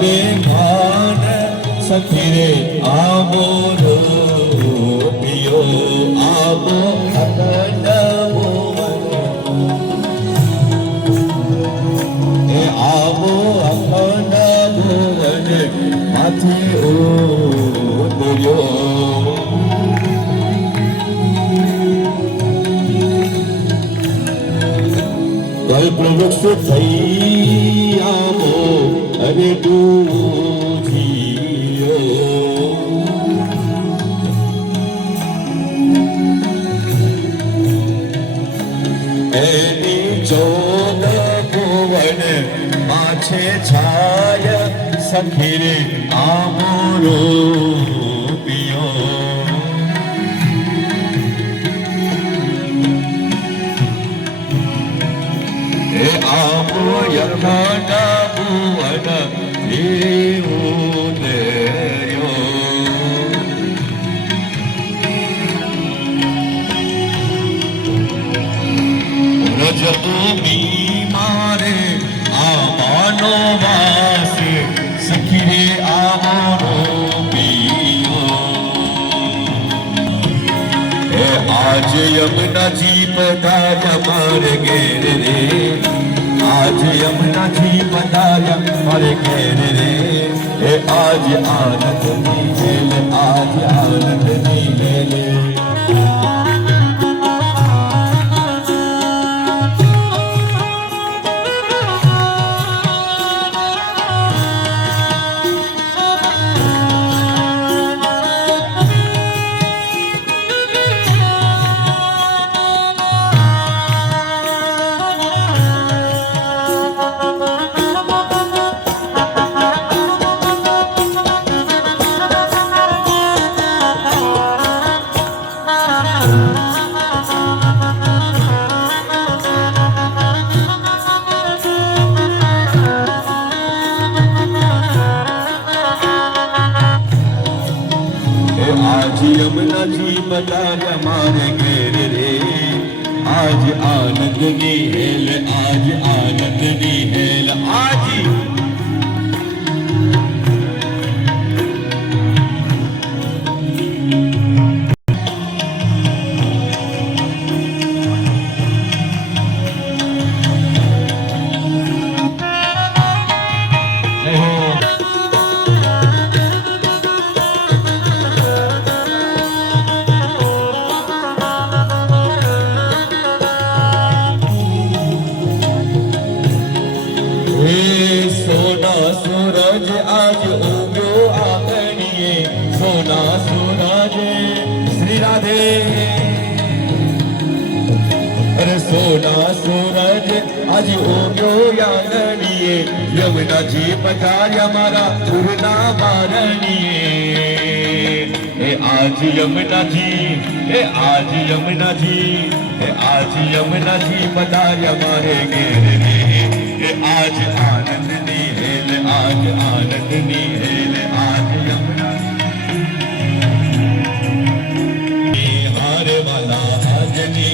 બેભાન સખી રે આવો રોપિયો આવો અખંડ ભુવન એ આવો અખંડ ભુવન માથે ઉતર્યો કલ્પવૃક્ષ થઈ આવો અને ડૂજીયો એની ચોદ ભુવન માછે છાય સખી રે આવો રોપિયો આવો યખંડ ભુવન ઉતર્યો રજભૂમિ મારે આવાનો વાસ સખી રે આવો રોપિયો આજ યમુનાજી પધાર્યા મારે ઘેર રે આજ યમુનાજી પધાર્યા મારે ઘેર રે એ આજ આનંદની વેલ આજ આનંદની વેલ आज यमुनाजी पधार्या मारे घेर रे आज आनंदनी हेल आज आनंदनी हेल आज સોના સૂરજ આજ ઉગ્યો આંગણીએ સોના સૂરજ શ્રી રાધે અરે સોના સૂરજ આજ ઉગ્યો આંગણીએ યમુનાજી પધાર્યા મારા પૂરના બારણીએ એ આજ યમુનાજી એ આજ યમુનાજી એ આજ યમુનાજી પધાર્યા મારે ઘેર રે आज आनंदनी हेल आज आनंदनी हेल आज यमुना हारे वाला हाजनी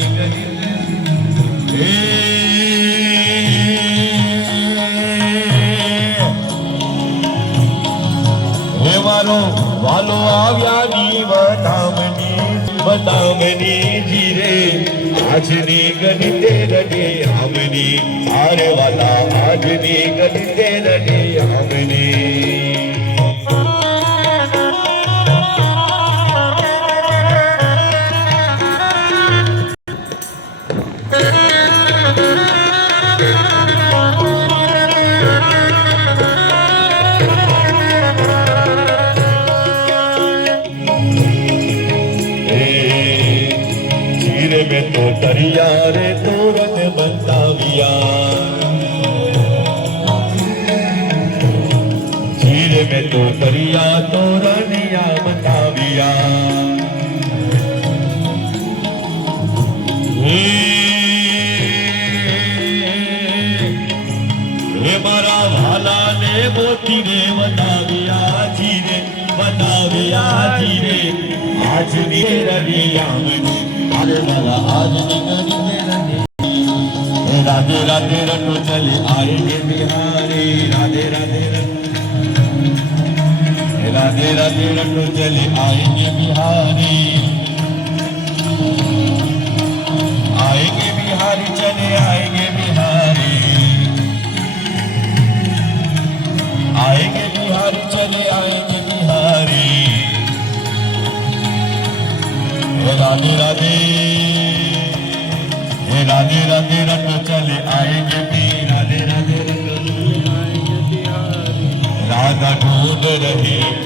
हे मारो वालो આવ્યા ની વધામની જીરે આજની ગણતે રડે હમની આરે વાલા આજની ગણતે રડે હમની में तो दरिया रे तोरन बताविया जीरे में तो दरिया तोरनिया बताविया हे मारा भाला ने मोती रे बताविया जीरे आज रविया राधे राधे रटो चले आएंगे बिहारी राधे राधे रटो राधे राधे रटो चले आएंगे बिहारी, आएंगे बिहारी चले आएंगे बिहारी, आएंगे बिहारी चले आएंगे बिहारी। राधे राधे, राधे राधे रटो चले आएंगे बिहारी, राधे राधे रटो चले आएंगे बिहारी। राधा ढूंढ रहे